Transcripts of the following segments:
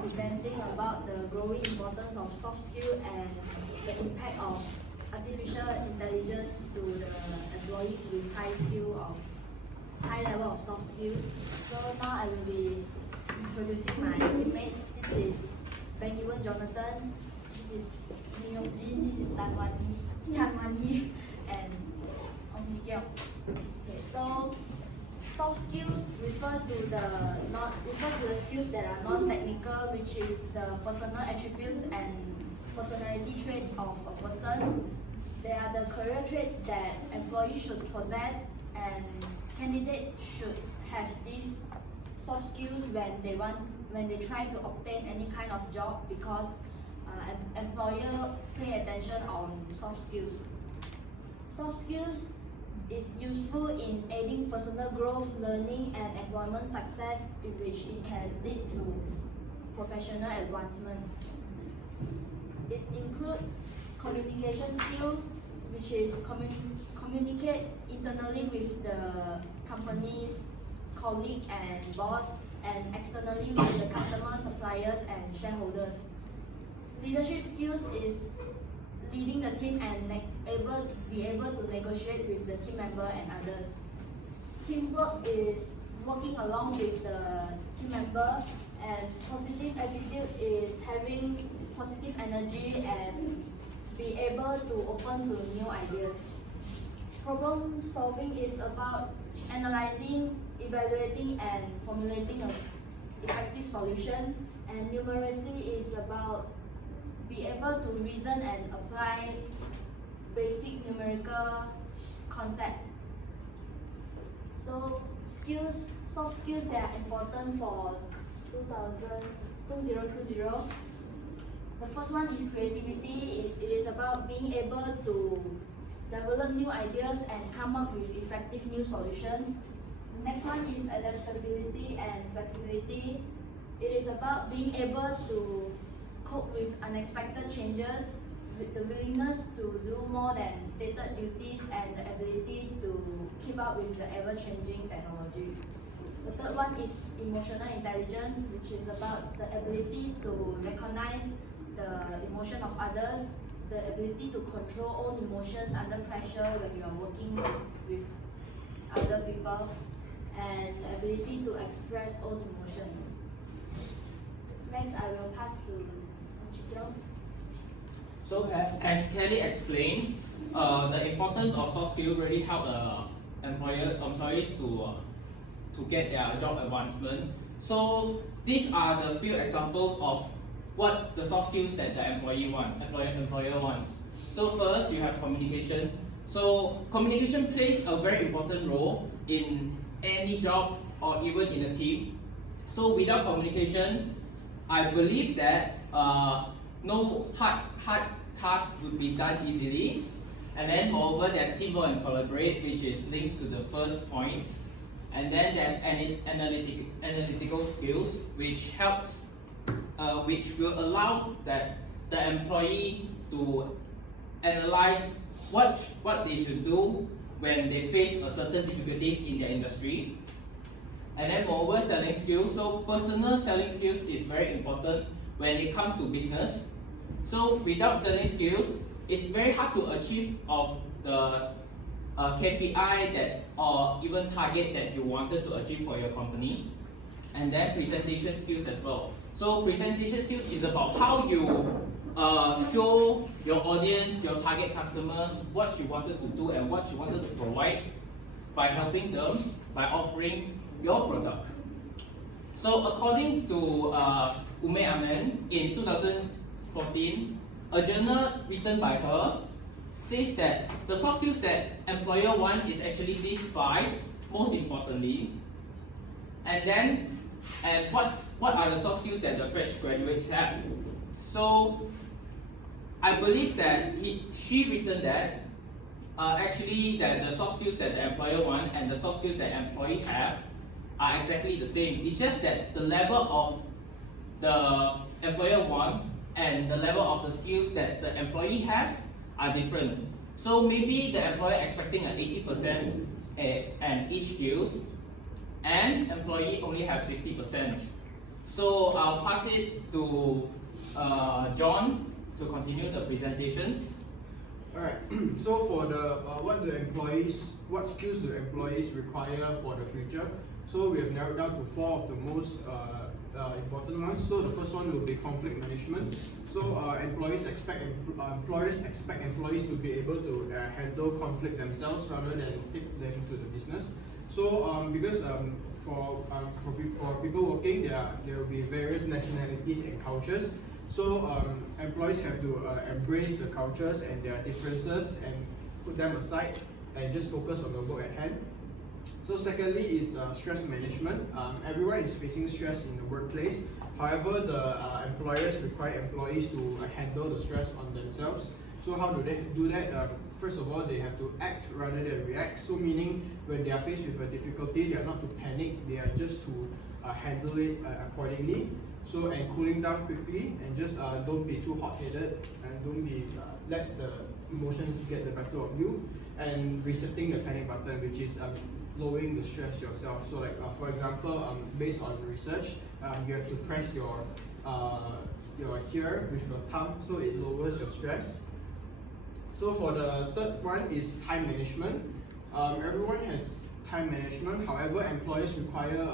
presenting about the growing importance of soft skills and the impact of artificial intelligence to the employees with high level of soft skills. So now I will be introducing my teammates. This is Ben Ewan Jonathan, this is Min Yong Jin, this is Chan Wan Yi, and Ong Ji Kyung. Okay, so soft skills refer to the skills that are non-technical, which is the personal attributes and personality traits of a person. They are the career traits that employees should possess, and candidates should have these soft skills when they try to obtain any kind of job, because employer pay attention on soft skills. Soft skills is useful in aiding personal growth, learning, and employment success, in which it can lead to professional advancement. It includes communication skill, which is communicate internally with the company's colleague and boss, and externally with the customer, suppliers, and shareholders. Leadership skills is leading the team and be able to negotiate with the team member and others. Teamwork is working along with the team member, and positive attitude is having positive energy and be able to open to new ideas. Problem solving is about analyzing, evaluating, and formulating an effective solution, and numeracy is about be able to reason and apply basic numerical concept. So soft skills that are important for 2020. The first one is creativity. It is about being able to develop new ideas and come up with effective new solutions. The next one is adaptability and flexibility. It is about being able to cope with unexpected changes, with the willingness to do more than stated duties, and the ability to keep up with the ever-changing technology. The third one is emotional intelligence, which is about the ability to recognize the emotion of others, the ability to control own emotions under pressure when you are working with other people, and the ability to express own emotions. Next, I will pass to Chikyo. So as Kelly explained, the importance of soft skills really help employees to get their job advancement. So these are the few examples of what the soft skills that the employer wants. So first, you have communication. So communication plays a very important role in any job or even in a team. So without communication, I believe that no hard tasks would be done easily. And then moreover, there's teamwork and collaborate, which is linked to the first point. And then there's analytical skills, which helps, which will allow that the employee to analyze what they should do when they face a certain difficulties in their industry. And then moreover, selling skills. So personal selling skills is very important when it comes to business. So without selling skills, it's very hard to achieve of the KPI that or even target that you wanted to achieve for your company. And then presentation skills as well. So presentation skills is about how you show your audience, your target customers, what you wanted to do and what you wanted to provide by helping them, by offering your product. So according to Ume Amen in 2014, a journal written by her says that the soft skills that employer want is actually these 5, most importantly. And then, what are the soft skills that the fresh graduates have? So I believe that she written that actually that the soft skills that the employer want and the soft skills that employee have are exactly the same. It's just that the level of the employer want and the level of the skills that the employee have are different. So maybe the employer expecting an 80% and each skills, and employee only have 60%. So I'll pass it to John to continue the presentations. Alright, so for the what skills do employees require for the future? So we have narrowed down to 4 of the most important ones. So the first one will be conflict management. So employers expect employees to be able to handle conflict themselves rather than take them to the business. So because for people working, there will be various nationalities and cultures. So employees have to embrace the cultures and their differences and put them aside and just focus on the work at hand. So secondly is stress management. Everyone is facing stress in the workplace. However, the employers require employees to handle the stress on themselves. So how do they do that? First of all, they have to act rather than react. So meaning when they are faced with a difficulty, they are not to panic, they are just to handle it accordingly. So and cooling down quickly and just don't be too hot-headed and don't be let the emotions get the better of you, and resetting the panic button, which is lowering the stress yourself. So like for example, based on research, you have to press your here with your tongue, so it lowers your stress. So for the third one is time management. Everyone has time management. However, employers require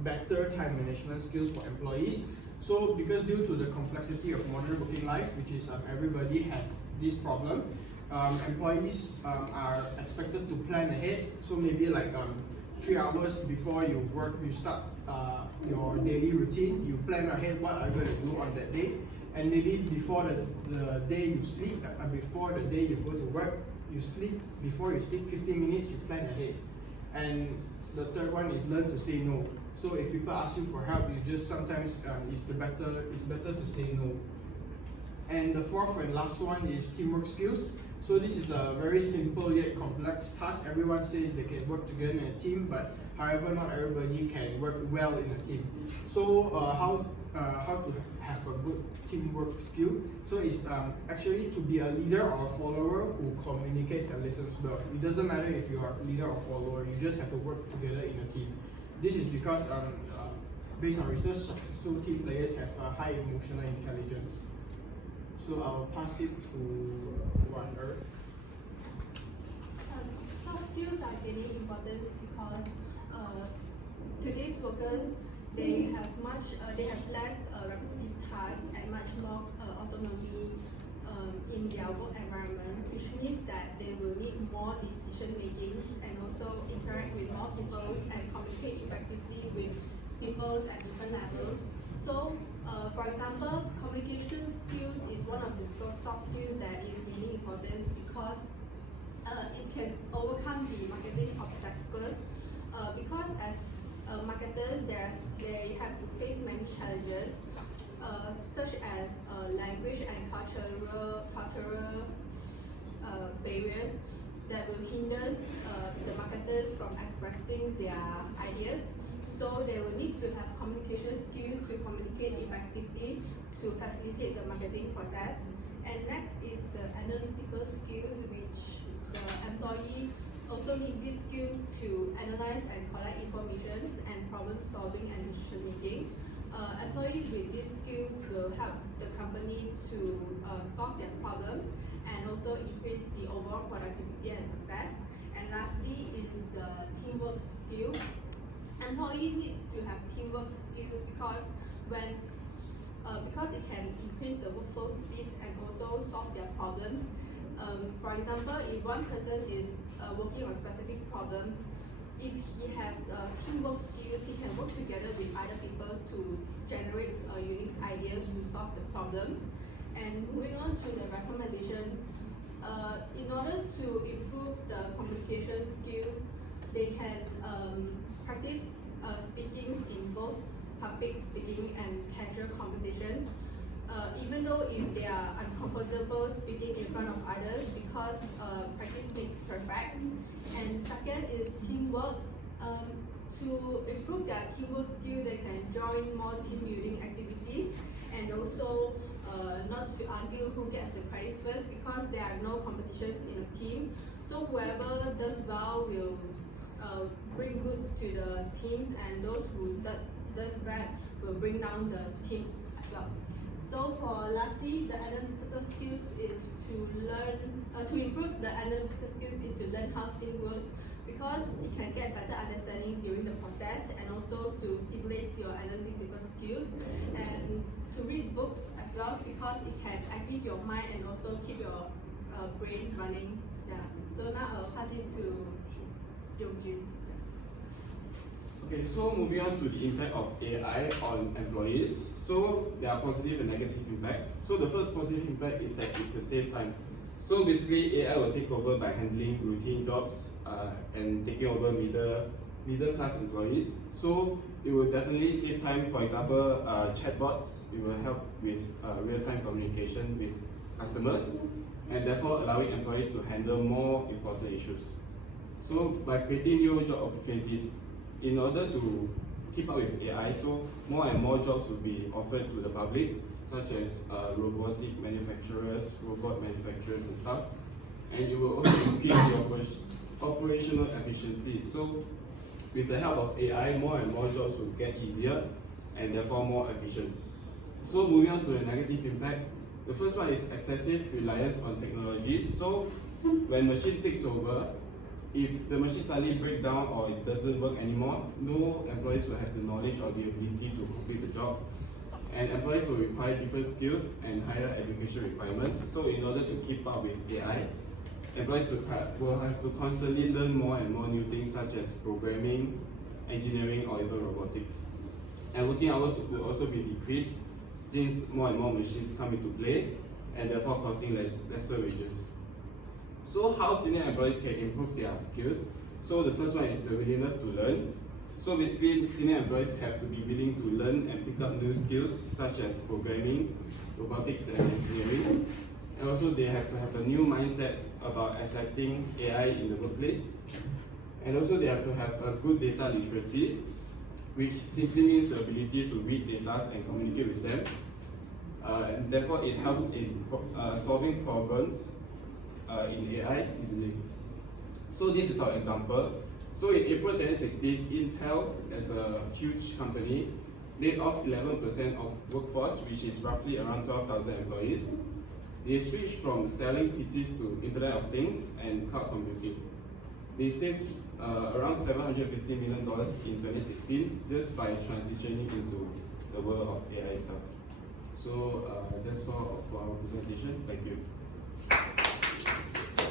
better time management skills for employees. So because due to the complexity of modern working life, which is everybody has this problem, employees are expected to plan ahead. So maybe like 3 hours before you start your daily routine, you plan ahead what are you going to do on that day. And maybe before the day you sleep, before the day you go to work, you sleep, before you sleep 15 minutes, you plan ahead. And the third one is learn to say no. So if people ask you for help, you just sometimes it's better to say no. And the fourth and last one is teamwork skills. So this is a very simple yet complex task. Everyone says they can work together in a team, but however, not everybody can work well in a team. So how to have a good teamwork skill? So it's actually to be a leader or a follower who communicates and listens well. It doesn't matter if you are a leader or follower, you just have to work together in a team. This is because based on research, successful team players have a high emotional intelligence. So I'll pass it to Wander. Soft skills are gaining importance because today's workers they have less repetitive tasks and much more autonomy in their work environments, which means that they will need more decision makings and also interact with more people and communicate effectively with people at different levels. So, for example, communication skills is one of the soft skills that is gaining importance because it can overcome the marketing obstacles. Because as marketers, they have to face many challenges, such as language and cultural barriers that will hinder the marketers from expressing their ideas. So they will need to have communication skills to communicate effectively to facilitate the marketing process. And next is the analytical skills, which the employee also need this skill to analyze and collect information and problem solving and decision making. Employees with these skills will help the company to solve their problems and also increase the overall productivity and success. And lastly is the teamwork skill. Employee needs to have teamwork skills because it can increase the workflow speed and also solve their problems. For example, if one person is working on specific problems, if he has teamwork skills, he can work together with other people to generate unique ideas to solve the problems. And moving on to the recommendations, in order to improve the communication skills, they can practice speaking in both public speaking and casual conversations, even though if they are uncomfortable speaking in front of others, because practice makes perfect. And second is teamwork. To improve their teamwork skill, they can join more team building activities and also not to argue who gets the credit first, because there are no competitions in a team. So whoever does well will bring goods to the teams, and those who does bad will bring down the team as well. So for lastly, the analytical skills is to learn, to improve the analytical skills is to learn how team works, because it can get better understanding during the process, and also to stimulate your analytical skills, and to read books as well, because it can active your mind and also keep your brain running. Yeah. So now I'll pass this to Yongjin. Okay, so moving on to the impact of AI on employees. So there are positive and negative impacts. So the first positive impact is that it will save time. So basically, AI will take over by handling routine jobs and taking over middle class employees. So it will definitely save time. For example, chatbots, it will help with real-time communication with customers, and therefore allowing employees to handle more important issues. So by creating new job opportunities, in order to keep up with AI, so more and more jobs will be offered to the public, such as robotic manufacturers, robot manufacturers and stuff. And it will also increase the operational efficiency. So with the help of AI, more and more jobs will get easier and therefore more efficient. So moving on to the negative impact, the first one is excessive reliance on technology. So when machine takes over, if the machine suddenly breaks down or it doesn't work anymore, no employees will have the knowledge or the ability to complete the job. And employees will require different skills and higher education requirements. So in order to keep up with AI, employees will have to constantly learn more and more new things, such as programming, engineering, or even robotics. And working hours will also be decreased since more and more machines come into play, and therefore causing lesser wages. So how senior employees can improve their skills? So the first one is the willingness to learn. So basically, senior employees have to be willing to learn and pick up new skills such as programming, robotics, and engineering. And also they have to have a new mindset about accepting AI in the workplace. And also they have to have a good data literacy, which simply means the ability to read data and communicate with them. And therefore it helps in solving problems in AI easily. So this is our example. So in April 2016, Intel, as a huge company, laid off 11% of workforce, which is roughly around 12,000 employees. They switched from selling PCs to Internet of Things and cloud computing. They saved around $750 million in 2016 just by transitioning into the world of AI stuff. So that's all for our presentation. Thank you.